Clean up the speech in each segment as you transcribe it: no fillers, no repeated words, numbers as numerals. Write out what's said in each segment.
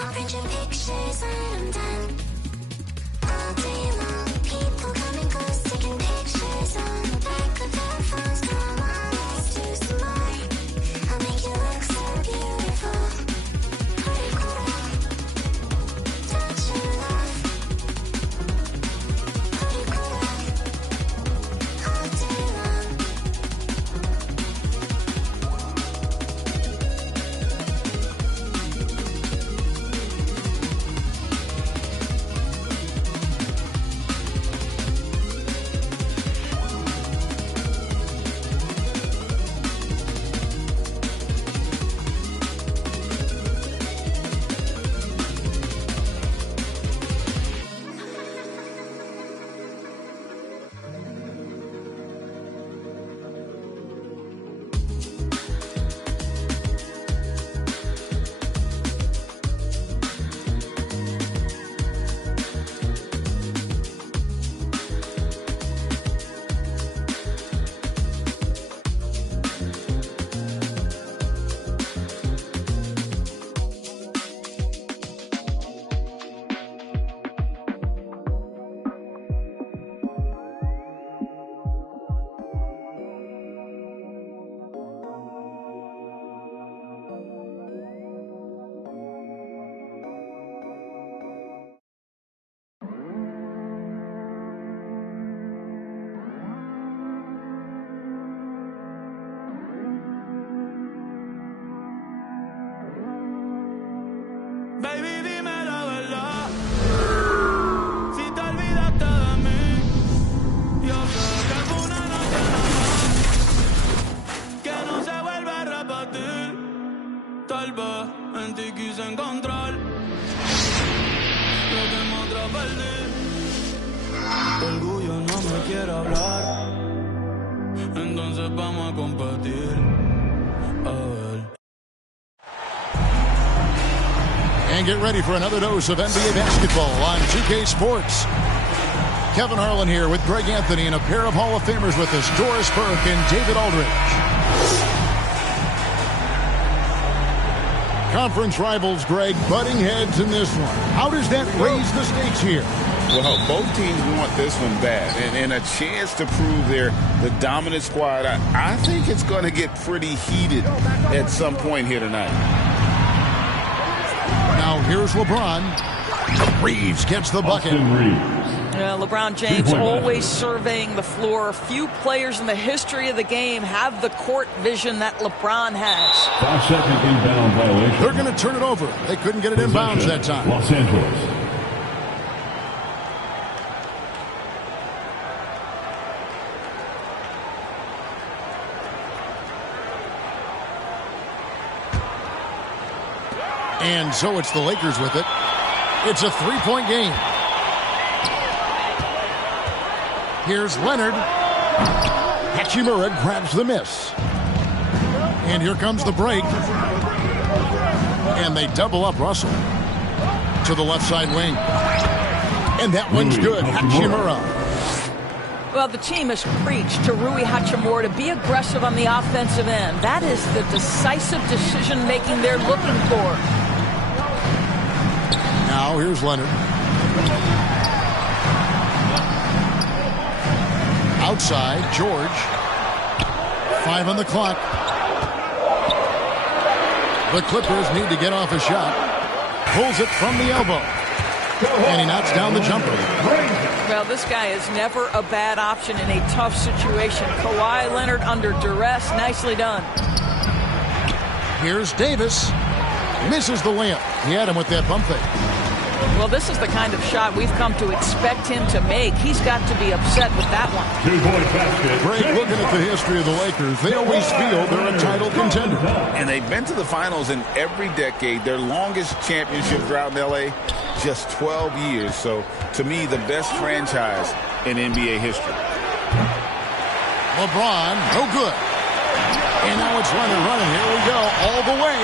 I'll print your pictures when I'm done. All day long, people coming close, taking pictures on the back of their phones. Come on, let's do some more. I'll make you look so beautiful. Pretty cool. Don't you love? Pretty cool. All day long. Baby, dime la verdad. Si te olvidaste de mí, yo sé que fue una noche nada más, que no se vuelve a repetir. Tal vez en ti quise encontrar lo que en otra perdí. Tu orgullo no me quiere hablar, entonces vamos a competir. A ver. And get ready for another dose of NBA basketball on 2K Sports. Kevin Harlan here with Greg Anthony and a pair of Hall of Famers with us, Doris Burke and David Aldridge. Conference rivals, Greg, butting heads in this one. How does that raise the stakes here? Well, both teams want this one bad, and a chance to prove they're the dominant squad. I think it's going to get pretty heated at some point here tonight. Now here's LeBron. Reeves gets the bucket. LeBron James always surveying the floor. Few players in the history of the game have the court vision that LeBron has. 5-second inbound violation. They're going to turn it over. They couldn't get it inbounds that time. Los Angeles. And so it's the Lakers with it. It's a three-point game. Here's Leonard. Hachimura grabs the miss. And here comes the break. And they double up Russell to the left side wing. And that one's good. Hachimura. Well, the team has preached to Rui Hachimura to be aggressive on the offensive end. That is the decisive decision-making they're looking for. Now here's Leonard. Outside, George. 5 on the clock. The Clippers need to get off a shot. Pulls it from the elbow. And he knocks down the jumper. Well, this guy is never a bad option in a tough situation. Kawhi Leonard under duress. Nicely done. Here's Davis. Misses the layup. He had him with that bump fake. Well, this is the kind of shot we've come to expect him to make. He's got to be upset with that one. Two-point basket. Greg, looking at the history of the Lakers, they always feel they're a title contender. And they've been to the finals in every decade. Their longest championship drought in L.A., just 12 years. So, to me, the best franchise in NBA history. LeBron, no good. And now it's Leonard running. Here we go, all the way.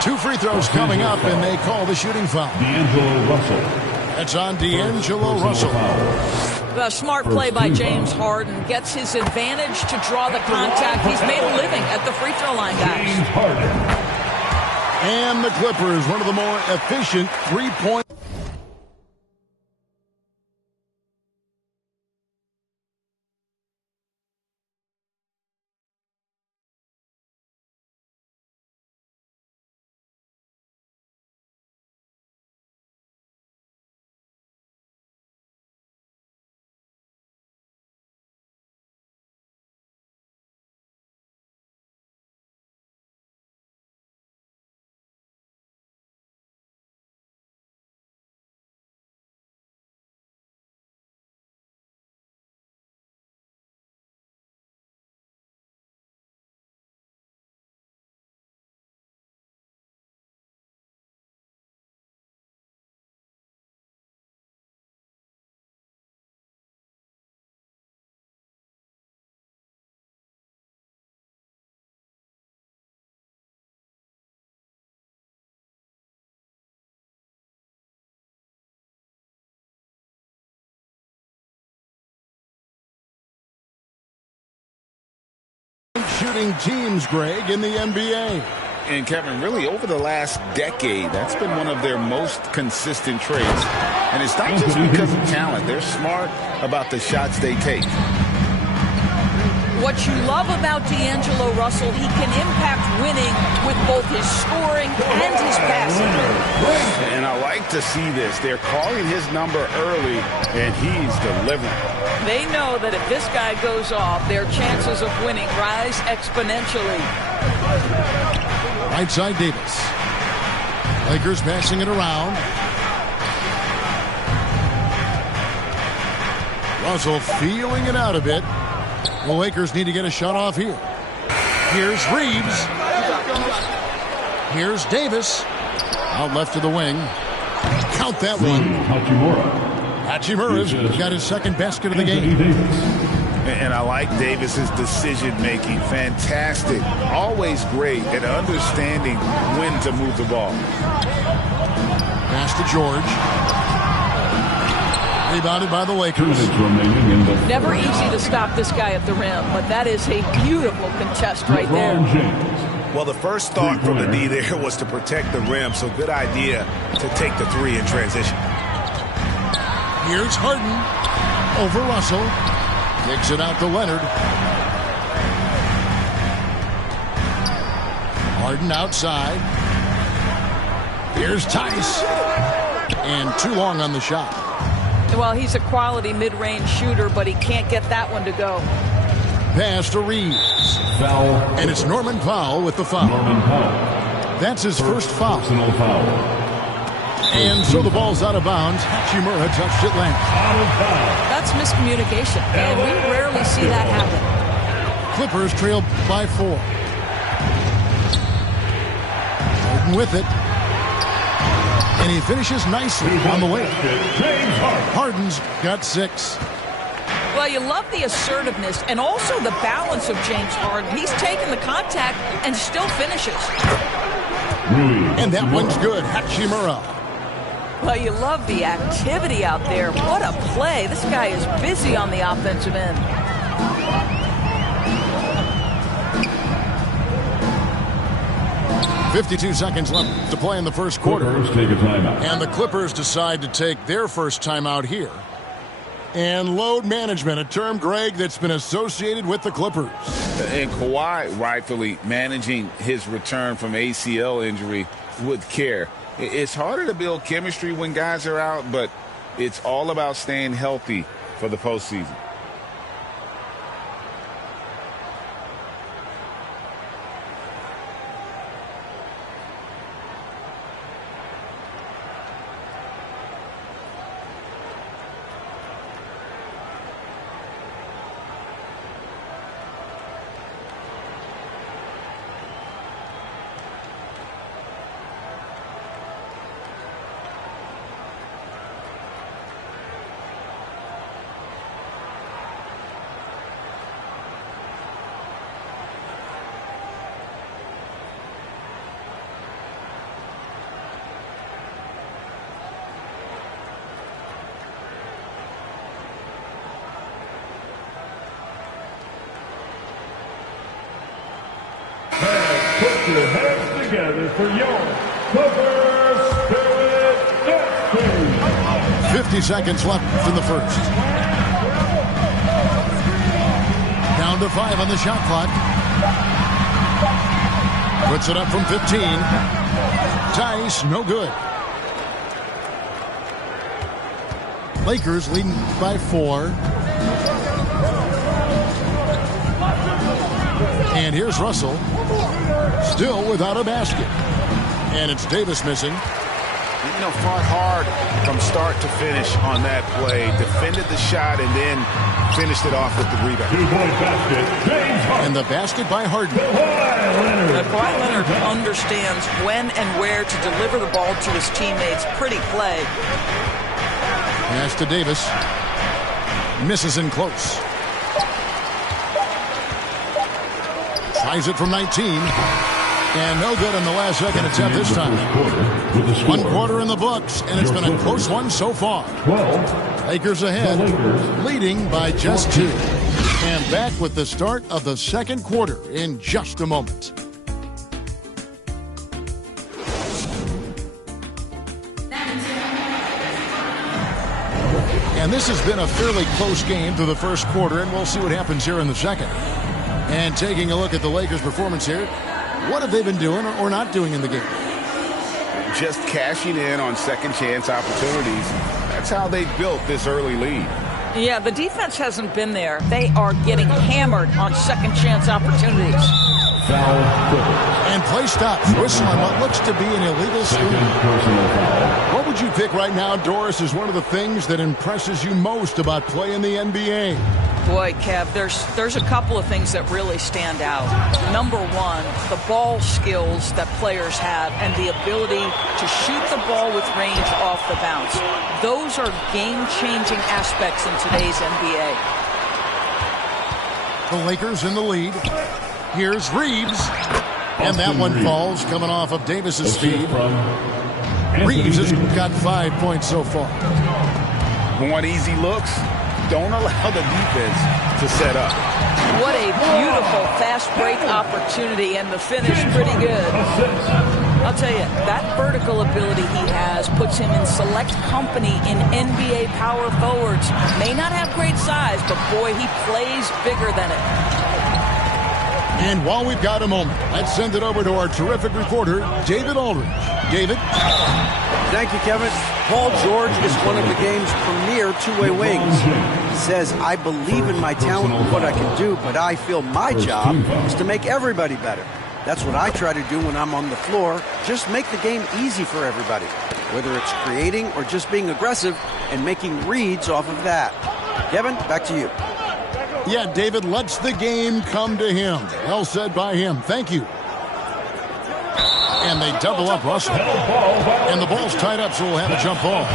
2 free throws coming up, and they call the shooting foul. D'Angelo Russell. That's on D'Angelo Russell. A smart play by James Harden. Gets his advantage to draw the contact. He's made a living at the free throw line, guys. James Harden. And the Clippers, one of the more efficient three-point. Shooting teams, Greg, in the NBA. And Kevin, really over the last decade, that's been one of their most consistent traits. And it's not just because of talent. They're smart about the shots they take. What you love about D'Angelo Russell, he can impact winning with both his scoring and his passing. And I like to see this. They're calling his number early, and he's delivering. They know that if this guy goes off, their chances of winning rise exponentially. Right side Davis. Lakers passing it around. Russell feeling it out a bit. The Lakers need to get a shot off here. Here's Reeves. Here's Davis. Out left to the wing. Count that one. Hachimura's got his second basket of the game. And I like Davis's decision-making. Fantastic. Always great at understanding when to move the ball. Pass to George. Rebounded by the Lakers. Never easy to stop this guy at the rim, but that is a beautiful contest right there. Well, the first thought from the D there was to protect the rim, so good idea to take the three in transition. Here's Harden over Russell. Kicks it out to Leonard. Harden outside. Here's Tice. And too long on the shot. Well, he's a quality mid-range shooter, but he can't get that one to go. Pass to Reeves. Foul. And it's Norman Powell with the foul. Norman Powell. That's his first foul. Personal foul. And so the ball's out of bounds. Hachimura touched it last. Out of foul. That's miscommunication, and we rarely see that happen. Clippers trail by 4. Harden with it. And he finishes nicely on the way. Harden's got 6. Well, you love the assertiveness and also the balance of James Harden. He's taken the contact and still finishes. And that one's good. Hachimura. Well, you love the activity out there. What a play. This guy is busy on the offensive end. .52 seconds left to play in the first quarter. Take a timeout. And the Clippers decide to take their first timeout here. And load management, a term, Greg, that's been associated with the Clippers. And Kawhi rightfully managing his return from ACL injury with care. It's harder to build chemistry when guys are out, but it's all about staying healthy for the postseason. together for your Clippers Spirit Destiny. 50 seconds left in the first. Down to 5 on the shot clock. Puts it up from 15. Tice, no good. Lakers leading by 4. And here's Russell. Still without a basket. And it's Davis missing. You know, fought hard from start to finish on that play. Defended the shot and then finished it off with the rebound. 2-point basket, James Harden. And the basket by Harden. Kawhi Leonard understands when and where to deliver the ball to his teammates. Pretty play. Pass to Davis. Misses in close. Tries it from 19. And no good on the last second attempt this time. 1 quarter in the books, and it's been a close one so far. Lakers ahead, leading by just 2. And back with the start of the second quarter in just a moment. And this has been a fairly close game through the first quarter, and we'll see what happens here in the second. And taking a look at the Lakers' performance here, what have they been doing or not doing in the game? Just cashing in on second chance opportunities. That's how they built this early lead. Yeah, the defense hasn't been there. They are getting hammered on second chance opportunities. And play stops. Whistle on what looks to be an illegal swing. What would you pick right now, Doris, is one of the things that impresses you most about play in the NBA? Boy, Kev, there's a couple of things that really stand out. Number one, the ball skills that players have and the ability to shoot the ball with range off the bounce. Those are game-changing aspects in today's NBA. The Lakers in the lead. Here's Reeves. And that one falls coming off of Davis's speed. Reeves has got 5 points so far. Want easy looks? Don't allow the defense to set up. What a beautiful fast break opportunity, and the finish pretty good. I'll tell you, that vertical ability he has puts him in select company in NBA power forwards. May not have great size, but boy, he plays bigger than it. And while we've got a moment, let's send it over to our terrific reporter, David Aldridge. David? Thank you, Kevin. Paul George is one of the game's premier two-way wings. He says, I believe in my talent and what I can do, but I feel my job is to make everybody better. That's what I try to do when I'm on the floor. Just make the game easy for everybody, whether it's creating or just being aggressive and making reads off of that. Kevin, back to you. Yeah, David lets the game come to him. Well said by him. Thank you. And they double up Russell. And the ball's tied up, so we'll have a jump ball.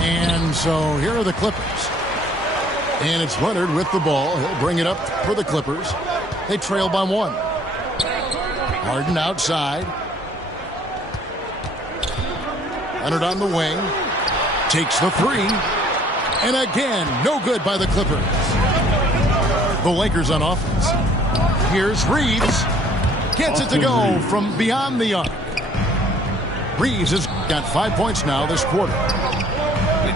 And so here are the Clippers. And it's Leonard with the ball. He'll bring it up for the Clippers. They trail by 1. Harden outside. Leonard on the wing. Takes the 3. And again, no good by the Clippers. The Lakers on offense. Here's Reeves. Gets it to go from beyond the arc. Reeves has got 5 points now this quarter.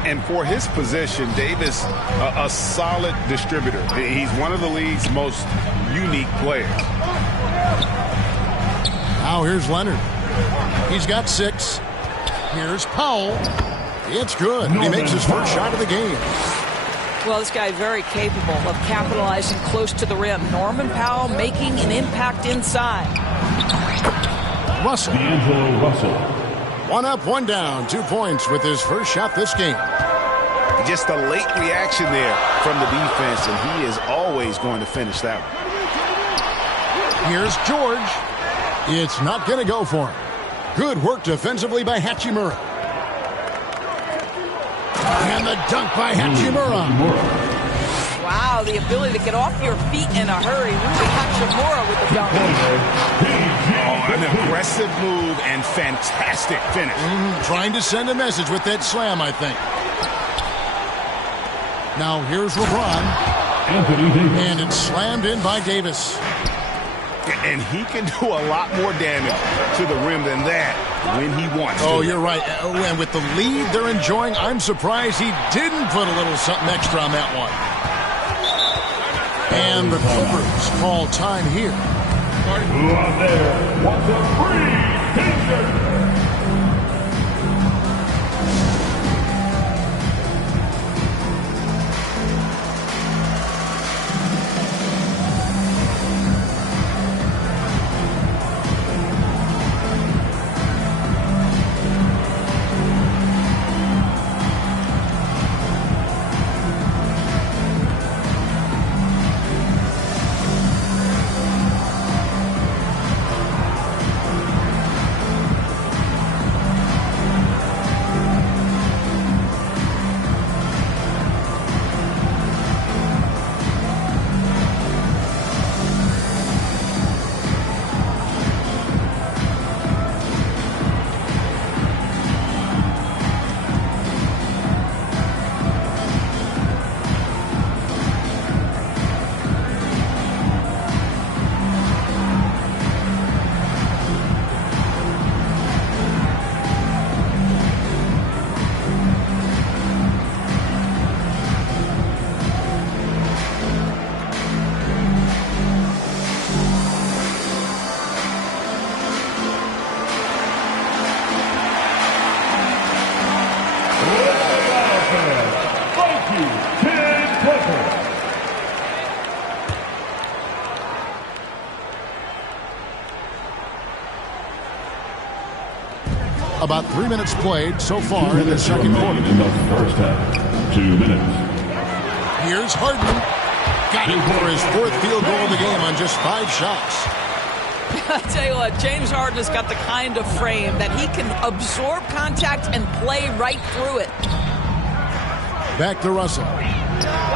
And for his position, Davis, a solid distributor. He's one of the league's most unique players. Now here's Leonard. He's got 6. Here's Powell. It's good. He makes his first shot of the game. Well, this guy is very capable of capitalizing close to the rim. Norman Powell making an impact inside. Russell. D'Angelo Russell. 1 up, 1 down. 2 points with his first shot this game. Just a late reaction there from the defense, and he is always going to finish that one. Here's George. It's not going to go for him. Good work defensively by Hachimura. And the dunk by Hachimura. Wow, the ability to get off your feet in a hurry. Rui Hachimura with the dunk. Oh, an aggressive move and fantastic finish. Trying to send a message with that slam, I think. Now here's LeBron. Anthony Davis. And it's slammed in by Davis. And he can do a lot more damage to the rim than that when he wants to. Oh, you're right. And with the lead they're enjoying, I'm surprised he didn't put a little something extra on that one. And the Clippers call time here. Who out there wants a free t-shirt? About 3 minutes played so far in the second quarter. In the first half. 2 minutes. Here's Harden. Got it for his fourth field goal of the game on just 5 shots. I tell you what, James Harden has got the kind of frame that he can absorb contact and play right through it. Back to Russell.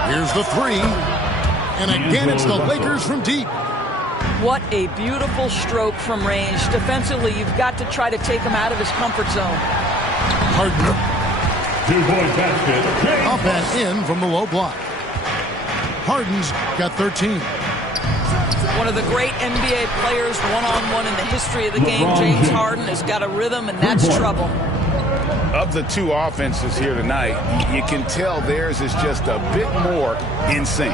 Here's the three. And again, it's the Lakers from deep. What a beautiful stroke from range. Defensively, you've got to try to take him out of his comfort zone. Harden. 2-point basket. Up and in from the low block. Harden's got 13. One of the great NBA players one-on-one in the history of the game, James Harden, has got a rhythm, and that's trouble. Of the two offenses here tonight, you can tell theirs is just a bit more in sync.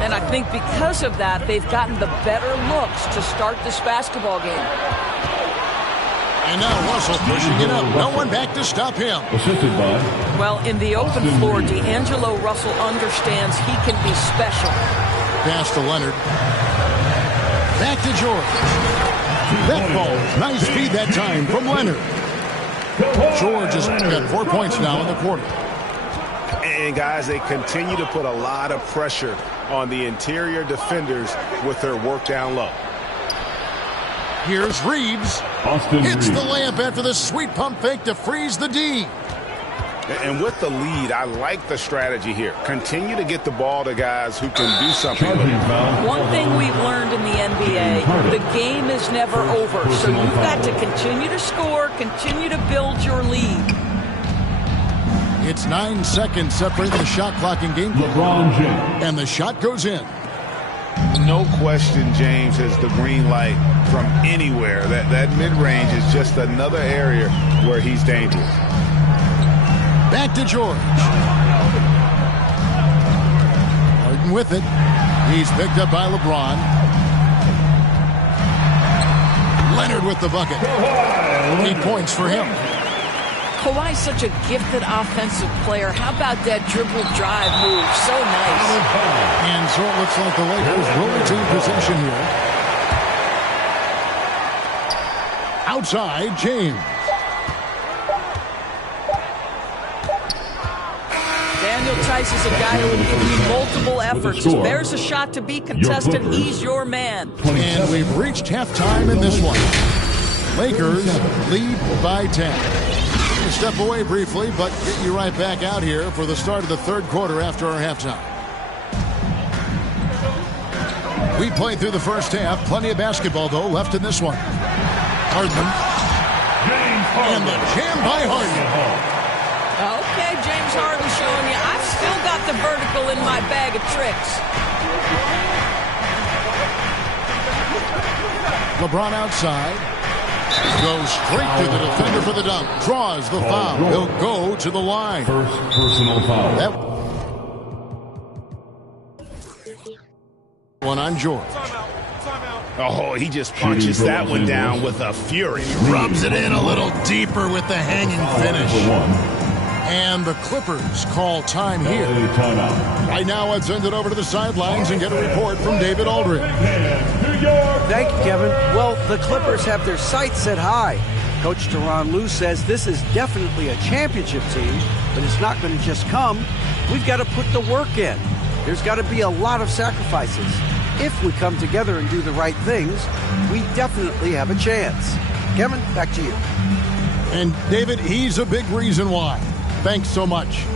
And I think because of that, they've gotten the better looks to start this basketball game. And now Russell pushing it up. No one back to stop him. Assisted by. Well, in the open floor, D'Angelo Russell understands he can be special. Pass to Leonard. Back to George. That ball. Nice feed that time from Leonard. George has got 4 points now in the quarter. And guys, they continue to put a lot of pressure on the interior defenders with their work down low. Here's Reeves. Hits the layup after the sweet pump fake to freeze the D. And with the lead, I like the strategy here. Continue to get the ball to guys who can do something with it. One thing we've learned in the NBA, the game is never over. So you've got to continue to score, continue to build your lead. It's 9 seconds separating the shot clock and game. LeBron James. And the shot goes in. No question, James has the green light from anywhere. That mid-range is just another area where he's dangerous. Back to George. Harden with it. He's picked up by LeBron. Leonard with the bucket. 8 points for him. Kawhi's such a gifted offensive player. How about that dribble drive move? So nice. And so it looks like the Lakers will retain possession here. Outside, James. Daniel Tice is a guy who will give you multiple efforts. If there's a shot to be contested, he's your man. And we've reached halftime in this one. Lakers lead by 10. Step away briefly, but get you right back out here for the start of the third quarter after our halftime. We played through the first half. Plenty of basketball, though, left in this one. Harden. And the jam by Harden. Okay, James Harden showing you, I've still got the the vertical in my bag of tricks. LeBron outside. Goes straight to the defender for the dunk. Draws the foul. He'll go to the line. First personal foul. That one on George. Oh, he just punches that one down with a fury. Rubs it in a little deeper with the hanging finish. And the Clippers call time here. Right now, let's send it over to the sidelines and get a report from David Aldridge. Thank you, Kevin. Well, the Clippers have their sights set high. Coach Tyronn Lue says this is definitely a championship team, but it's not going to just come. We've got to put the work in. There's got to be a lot of sacrifices. If we come together and do the right things, we definitely have a chance. Kevin, back to you. And David, he's a big reason why. Thanks so much.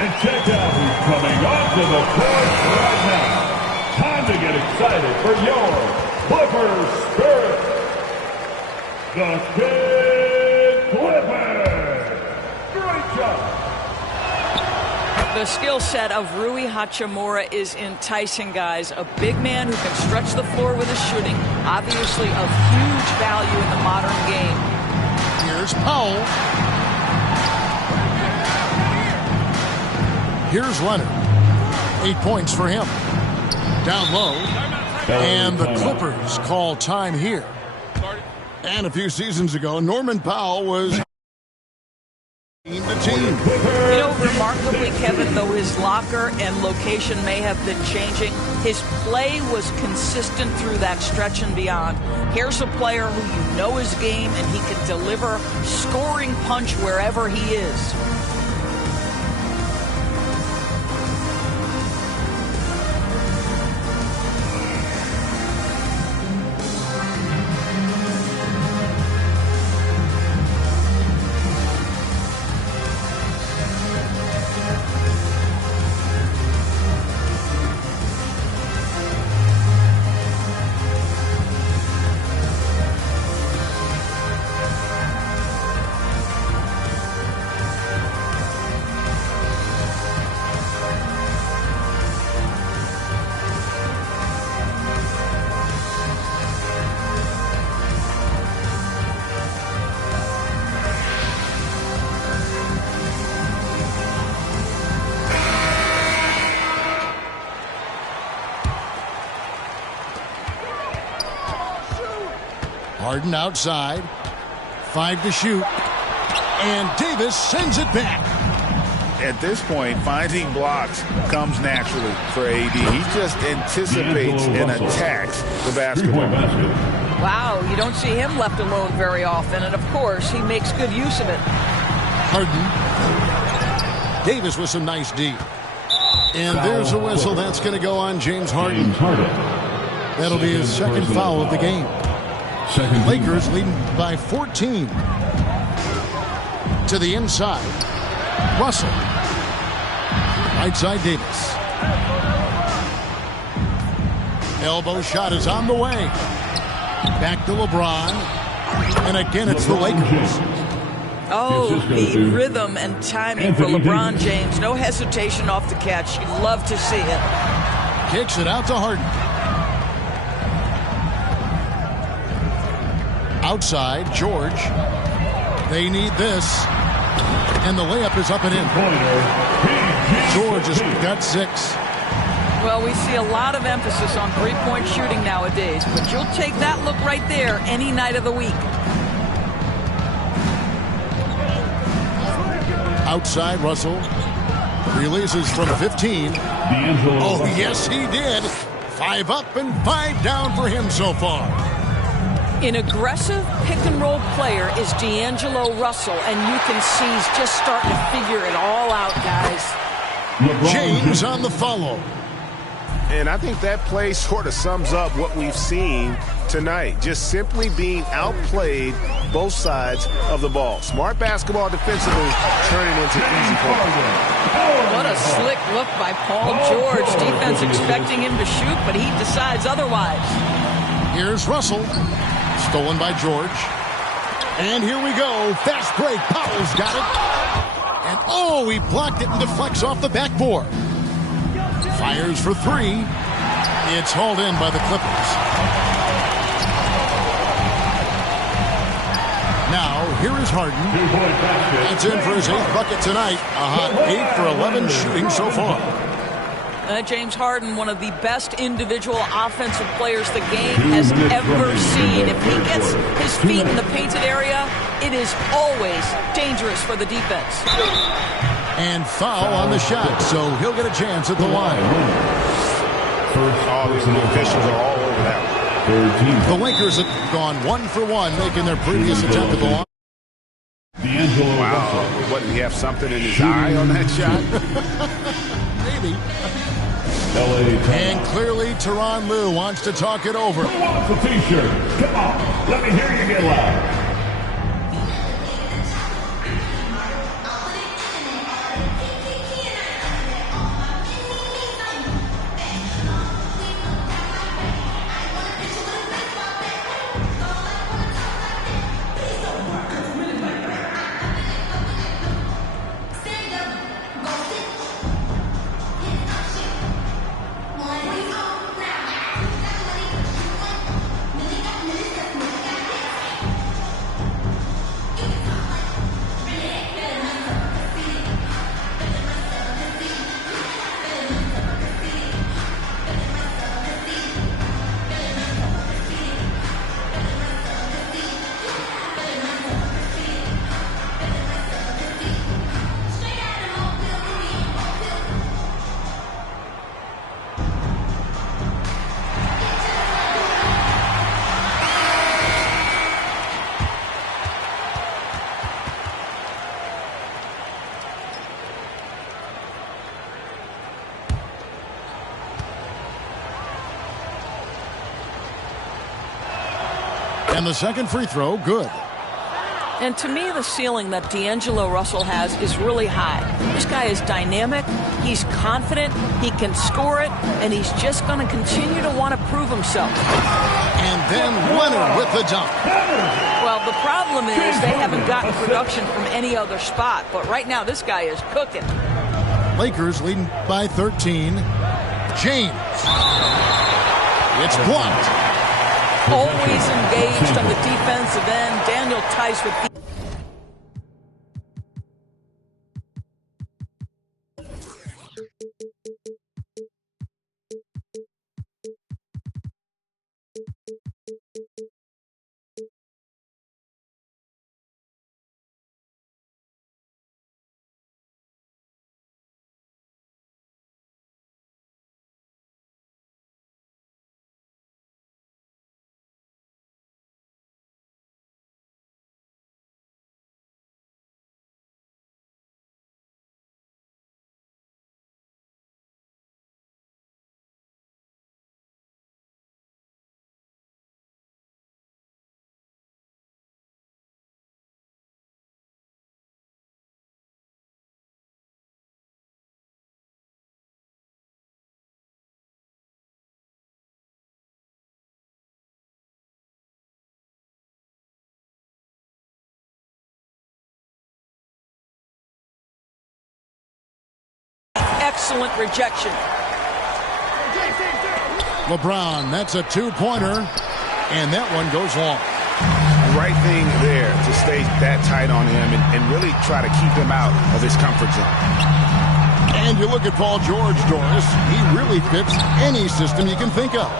And check out who's coming onto the court right now. Time to get excited for your Clippers Spirit. The Kid Clippers. Great job. The skill set of Rui Hachimura is enticing, guys. A big man who can stretch the floor with his shooting. Obviously of huge value in the modern game. Here's Powell. Here's Leonard. 8 points for him. Down low. And the Clippers call time here. And a few seasons ago, Norman Powell was team to team. You know, remarkably, Kevin, though his locker and location may have been changing, his play was consistent through that stretch and beyond. Here's a player who you know his game, and he can deliver scoring punch wherever he is. Harden outside. 5 to shoot. And Davis sends it back. At this point, finding blocks comes naturally for AD. He just anticipates and attacks the basketball. Wow, you don't see him left alone very often, and of course, he makes good use of it. Harden. Davis with some nice D. And there's a whistle. That's going to go on James Harden. That'll be his second foul of the game. Lakers leading by 14. To the inside. Russell. Right side Davis. Elbow shot is on the way. Back to LeBron. And again, it's the Lakers. Oh, the rhythm and timing for LeBron James. No hesitation off the catch. You'd love to see it. Kicks it out to Harden. Outside, George. They need this. And the layup is up and in. George has got 6. Well, we see a lot of emphasis on three-point shooting nowadays, but you'll take that look right there any night of the week. Outside, Russell releases from 15. Oh, yes, he did. 5 up and 5 down for him so far. An aggressive pick-and-roll player is D'Angelo Russell, and you can see he's just starting to figure it all out, guys. James on the follow. And I think that play sort of sums up what we've seen tonight. Just simply being outplayed both sides of the ball. Smart basketball defensively, turning into easy points. What a slick look by Paul George. Defense expecting him to shoot, but he decides otherwise. Here's Russell. Stolen by George. And here we go. Fast break. Powell's got it. And oh, he blocked it and deflects off the backboard. Fires for three. It's hauled in by the Clippers. Now, here is Harden. That's in for his 8th bucket tonight. A hot 8 for 11 shooting so far. James Harden, one of the best individual offensive players the game has ever seen. If he gets his feet in the painted area, it is always dangerous for the defense. And foul on the shot, so he'll get a chance at the line. All these officials are all over that one. The Lakers have gone 1 for 1, making their previous attempt at the line. Wow. What, did he have something in his eye on that shot? Maybe. And clearly, Tyronn Lue wants to talk it over. Who wants a t-shirt? Come on, let me hear you get loud. And the second free throw, good. And to me, the ceiling that D'Angelo Russell has is really high. This guy is dynamic, he's confident, he can score it, and he's just going to continue to want to prove himself. And then Leonard with the dunk. Well, the problem is they haven't gotten production from any other spot, but right now this guy is cooking. Lakers leading by 13. James. It's blocked. Always engaged on the defensive end. Daniel Tice with the excellent rejection. LeBron, that's a two-pointer, and that one goes long. Right thing there to stay that tight on him and really try to keep him out of his comfort zone. And you look at Paul George, Doris, he really fits any system you can think of.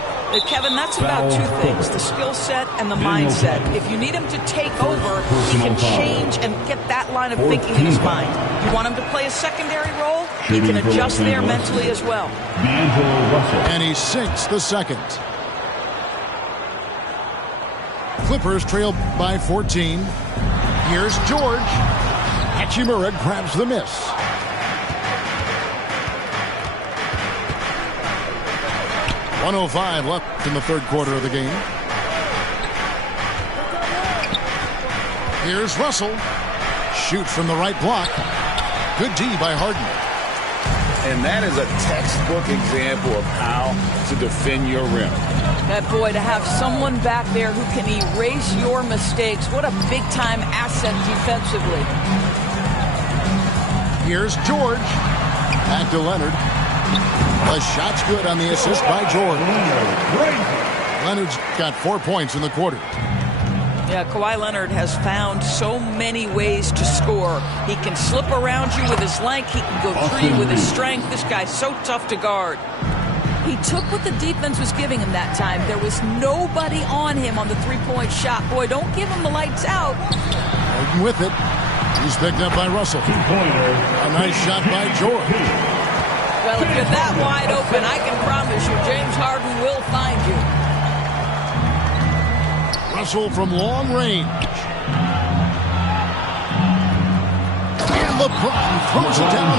Kevin, that's about two things, the skill set and the mindset. If you need him to take over, he can change and get that line of thinking in his mind. You want him to play a secondary role, he can adjust there mentally as well. And he sinks the second. Clippers trail by 14. Here's George. Hachimura grabs the miss. .105 left in the third quarter of the game. Here's Russell. Shoots from the right block. Good D by Harden. And that is a textbook example of how to defend your rim. That boy, to have someone back there who can erase your mistakes, what a big-time asset defensively. Here's George. Back to Leonard. The shot's good on the assist by George. Leonard's got 4 points in the quarter. Yeah, Kawhi Leonard has found so many ways to score. He can slip around you with his length. He can go through you with his strength. This guy's so tough to guard. He took what the defense was giving him that time. There was nobody on him on the three-point shot. Boy, don't give him the lights out. Harden with it. He's picked up by Russell. A nice shot by George. Well, if you're that wide open, I can promise you James Harden will find you. Russell from long range. And LeBron throws it down.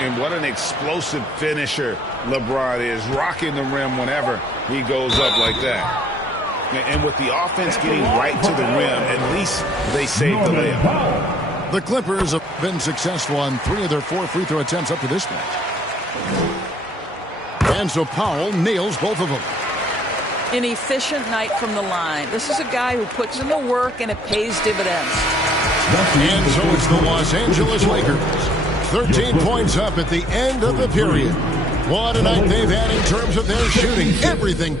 And what an explosive finisher LeBron is, rocking the rim whenever he goes up like that. And with the offense getting right to the rim, at least they saved the layup. The Clippers have been successful on 3 of their 4 free throw attempts up to this point. And so Powell nails both of them. An efficient night from the line. This is a guy who puts in the work and it pays dividends. And so it's the Los Angeles Lakers. 13 points up at the end of the period. What a night they've had in terms of their shooting. Everything.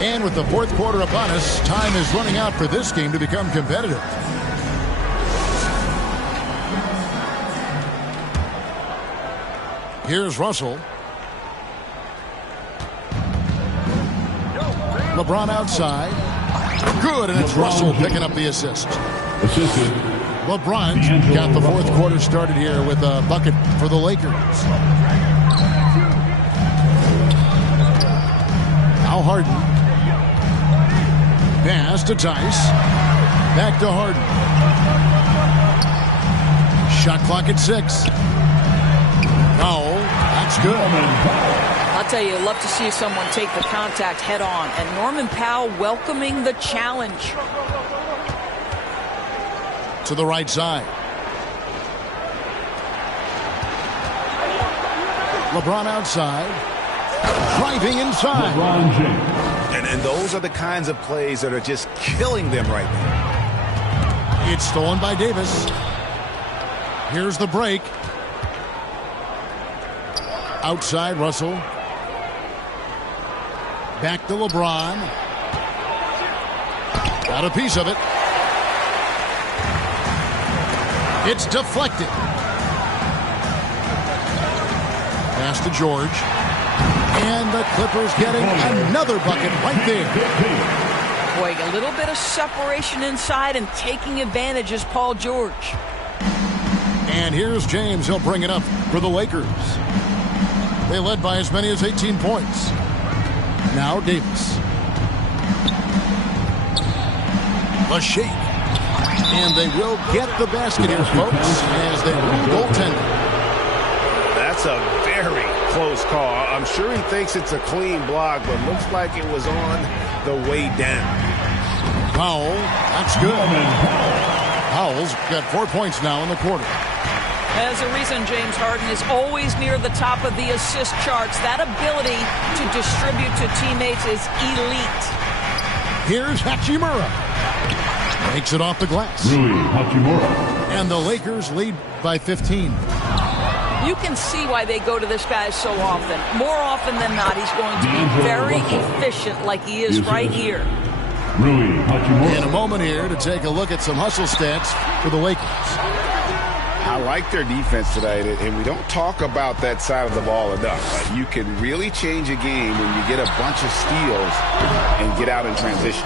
And with the fourth quarter upon us, time is running out for this game to become competitive. Here's Russell. LeBron outside. Good, and it's Russell picking up the assist. LeBron's got the fourth quarter started here with a bucket for the Lakers. Now Harden. Pass to Tice. Back to Harden. Shot clock at 6. Powell, that's good. I'll tell you, I'd love to see someone take the contact head on. And Norman Powell welcoming the challenge. To the right side. LeBron outside. Driving inside. And those are the kinds of plays that are just killing them right now. It's stolen by Davis. Here's the break. Outside Russell. Back to LeBron. Got a piece of it. It's deflected. Pass to George. And the Clippers getting another bucket right there. Boy, a little bit of separation inside and taking advantage is Paul George. And here's James. He'll bring it up for the Lakers. They led by as many as 18 points. Now Davis. The shake. And they will get the basket here, folks, as they rule goaltending. That's a very close call. I'm sure he thinks it's a clean block, but looks like it was on the way down. Powell, that's good. Powell's got 4 points now in the quarter. There's a reason James Harden is always near the top of the assist charts. That ability to distribute to teammates is elite. Here's Hachimura. Takes it off the glass. And the Lakers lead by 15. You can see why they go to this guy so often. More often than not, he's going to be very efficient like he is right here. In a moment here to take a look at some hustle stats for the Lakers. I like their defense tonight, and we don't talk about that side of the ball enough. You can really change a game when you get a bunch of steals and get out in transition.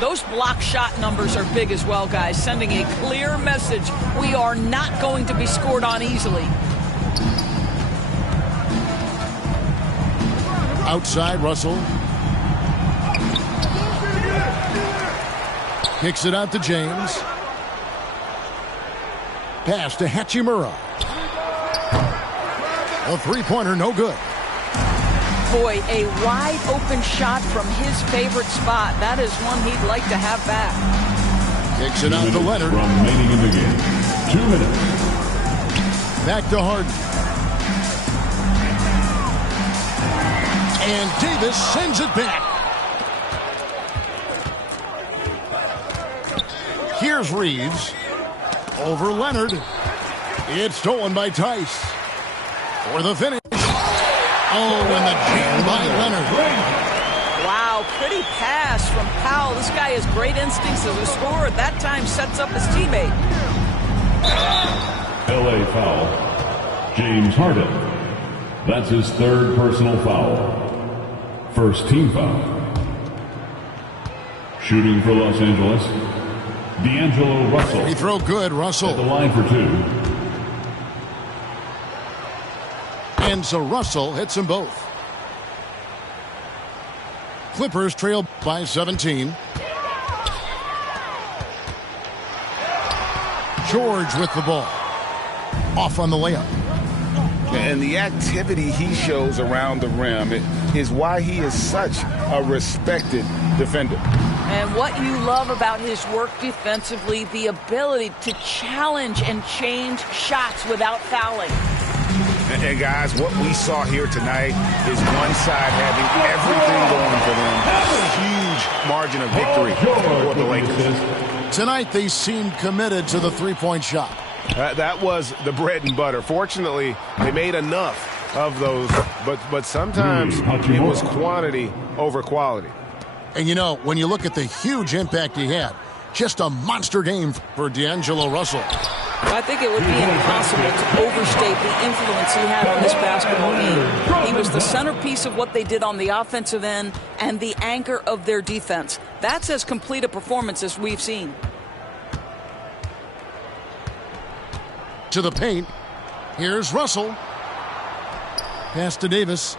Those block shot numbers are big as well, guys, sending a clear message. We are not going to be scored on easily. Outside, Russell. Kicks it out to James. Pass to Hachimura. A three-pointer, no good. Boy, a wide open shot from his favorite spot. That is one he'd like to have back. Kicks it out to Leonard. Remaining in the game. 2 minutes. Back to Harden. And Davis sends it back. Here's Reeves. Over Leonard. It's stolen by Tice. For the finish. Oh, and the jam by Leonard. Wow, pretty pass from Powell. This guy has great instincts as a scorer. That time sets up his teammate. LA foul. James Harden. That's his third personal foul. First team foul. Shooting for Los Angeles, D'Angelo Russell. Free throw good, Russell. At the line for two. And so Russell hits them both. Clippers trail by 17. George with the ball. Off on the layup. And the activity he shows around the rim is why he is such a respected defender. And what you love about his work defensively, the ability to challenge and change shots without fouling. And guys, what we saw here tonight is one side having everything going for them. A huge margin of victory for the Lakers. Tonight they seemed committed to the three-point shot. That was the bread and butter. Fortunately, they made enough of those, but sometimes it was quantity over quality. And you know, when you look at the huge impact he had, just a monster game for D'Angelo Russell. I think it would be impossible to overstate the influence he had on this basketball game. He was the centerpiece of what they did on the offensive end and the anchor of their defense. That's as complete a performance as we've seen. To the paint. Here's Russell. Pass to Davis.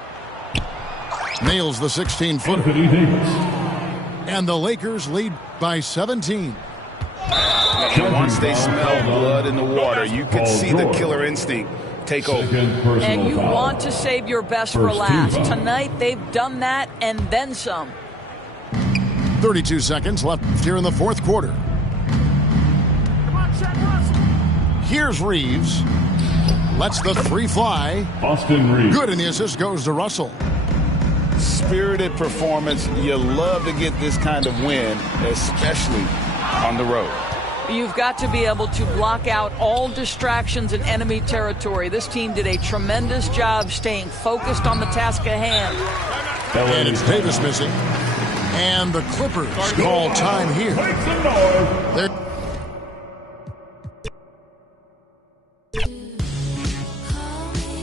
Nails the 16-footer. And the Lakers lead by 17. And once they smell blood in the water, you could see the killer instinct take over. And you want to save your best for last. Tonight they've done that and then some. 32 seconds left here in the fourth quarter. Here's Reeves. Lets the three fly. Austin Reeves. Good, and the assist goes to Russell. Spirited performance. You love to get this kind of win, especially on the road. You've got to be able to block out all distractions in enemy territory. This team did a tremendous job staying focused on the task at hand. And it's Davis missing. And the Clippers call time here. They're